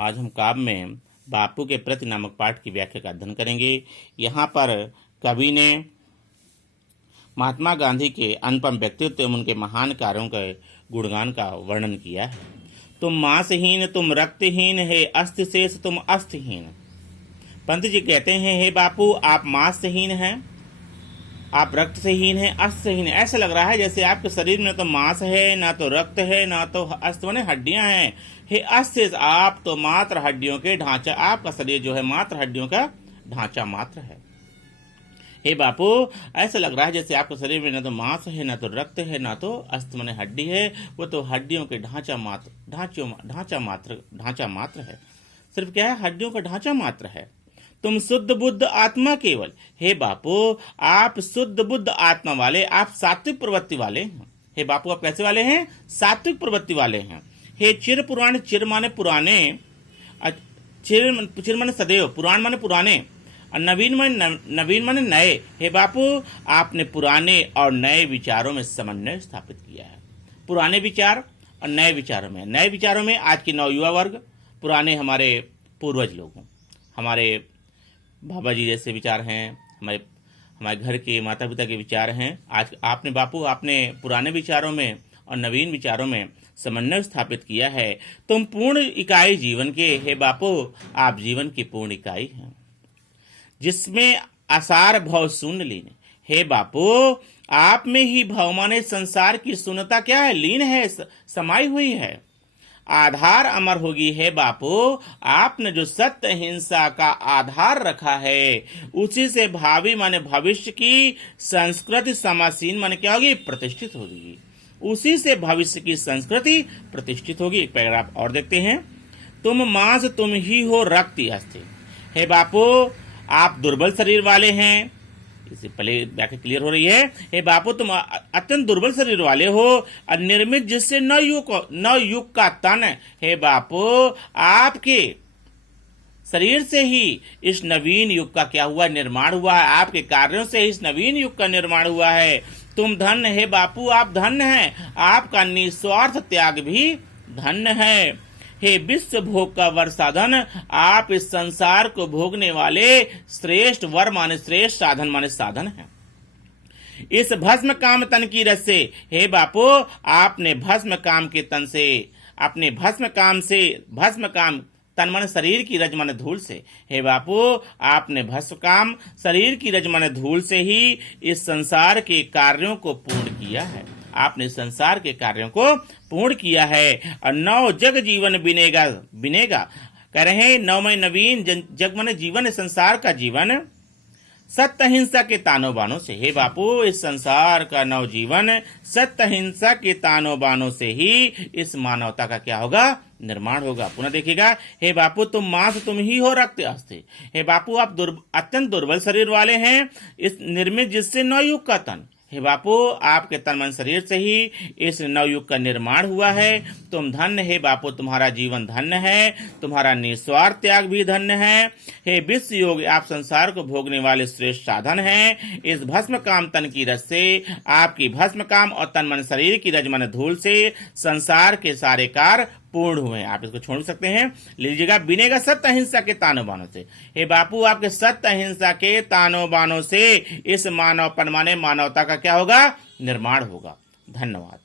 आज हम काव्य में बापू के प्रति नामक पाठ की व्याख्या का अध्ययन करेंगे। यहाँ पर कवि ने महात्मा गांधी के अनुपम व्यक्तित्व एवं उनके महान कार्यों के गुणगान का वर्णन किया है। तुम मांसहीन, तुम रक्तहीन, हे अस्थि शेष तुम अस्थिहीन। पंत जी कहते हैं, हे बापू आप मांसहीन हैं, आप रक्त से हीन है, अस्थि से हीन है। ऐसा लग रहा है जैसे आपके शरीर में तो मांस है, ना तो रक्त है, ना तो अस्थि माने हड्डियां हैं। हे अस्थि, आप तो मात्र हड्डियों के ढांचा, आपका शरीर जो है मात्र हड्डियों का ढांचा मात्र है। हे बापू ऐसा लग रहा है जैसे आपके शरीर में ना तो मांस है, ना तो रक्त है, ना तो अस्थि माने हड्डी है, वो तो हड्डियों के ढांचा मात्र है। सिर्फ क्या है, हड्डियों का ढांचा मात्र है। तुम शुद्ध बुद्ध आत्मा केवल। हे बापू आप शुद्ध बुद्ध आत्मा वाले, आप सात्विक प्रवृत्ति वाले हैं। हे बापू आप कैसे वाले हैं? सात्विक प्रवृत्ति वाले हैं। हे चिर पुराण, चिर माने पुराने, चिर माने सदैव, पुराण माने पुराने, और नवीन माने नए। हे बापू आपने पुराने और नए विचारों में समन्वय स्थापित किया है। पुराने विचार और नए विचारों में आज की नवयुवा वर्ग, पुराने हमारे पूर्वज लोगों, हमारे बाबा जी जैसे विचार हैं, हमारे घर के माता पिता के विचार हैं। आज आपने बापू आपने पुराने विचारों में और नवीन विचारों में समन्वय स्थापित किया है। तुम पूर्ण इकाई जीवन के, हे बापू आप जीवन की पूर्ण इकाई हैं, जिसमें आसार भव शून्य लीन। हे बापू आप में ही भव माने संसार की शून्यता क्या है? लीन है, समाई हुई है। आधार अमर होगी। है बापू आपने जो सत्य हिंसा का आधार रखा है, उसी से भावी माने भविष्य की संस्कृति समासीन माने क्या होगी? प्रतिष्ठित होगी। उसी से भविष्य की संस्कृति प्रतिष्ठित होगी। एक पैराग्राफ और देखते हैं। तुम मांस तुम ही हो, रक्त अस्थि। हे बापू आप दुर्बल शरीर वाले हैं, इससे पहले व्याख्या क्लियर हो रही है। हे बापू तुम अत्यंत दुर्बल शरीर वाले हो, और निर्मित जिससे न युग का तन। हे बापू आपके शरीर से ही इस नवीन युग का क्या हुआ? निर्माण हुआ है। आपके कार्यों से इस नवीन युग का निर्माण हुआ है। तुम धन्य, हे बापू आप धन्य हैं, आपका निस्वार्थ त्याग भी धन्य है। हे विश्व भोग का वर साधन, आप इस संसार को भोगने वाले श्रेष्ठ वर माने श्रेष्ठ, साधन माने साधन है। इस भस्म काम तन की रस से, हे बापू आपने भस्म काम के तन से, अपने भस्म काम तन माने शरीर की रज माने धूल से, हे बापू आपने भस्म काम शरीर की रज माने धूल से ही इस संसार के कार्यों को पूर्ण किया है। आपने संसार के कार्यों को पूर्ण किया है। और नव जग जीवन बिनेगा कह रहे हैं। नवमय नवीन जग माने जीवन, संसार का जीवन सत्य हिंसा के तानों बानों से। हे बापू इस संसार का नव जीवन सत्य हिंसा के तानों बानों से ही इस मानवता का क्या होगा? निर्माण होगा। पुनः देखिएगा। हे बापू तुम मांस तुम ही हो, रक्त अस्थि। हे बापू आप अत्यंत दुर्बल शरीर वाले हैं, इस निर्मित जिससे नवयुग का तन। हे बापू आपके तन मन शरीर से ही इस नवयुग का निर्माण हुआ है। तुम धन्य, हे बापू तुम्हारा जीवन धन्य है, तुम्हारा निस्वार्थ त्याग भी धन्य है। हे विश्व योग आप संसार को भोगने वाले श्रेष्ठ साधन हैं। इस भस्म काम तन की रस से, आपकी भस्म काम और तन मन शरीर की रज मन धूल से संसार के सारे कार्य पूर्ण हुए। आप इसको छोड़ सकते हैं, लीजिएगा। बिनेगा सत्य अहिंसा के तानों बानों से। हे बापू आपके सत्य अहिंसा के तानों बानों से इस मानवपन माने मानवता का क्या होगा? निर्माण होगा। धन्यवाद।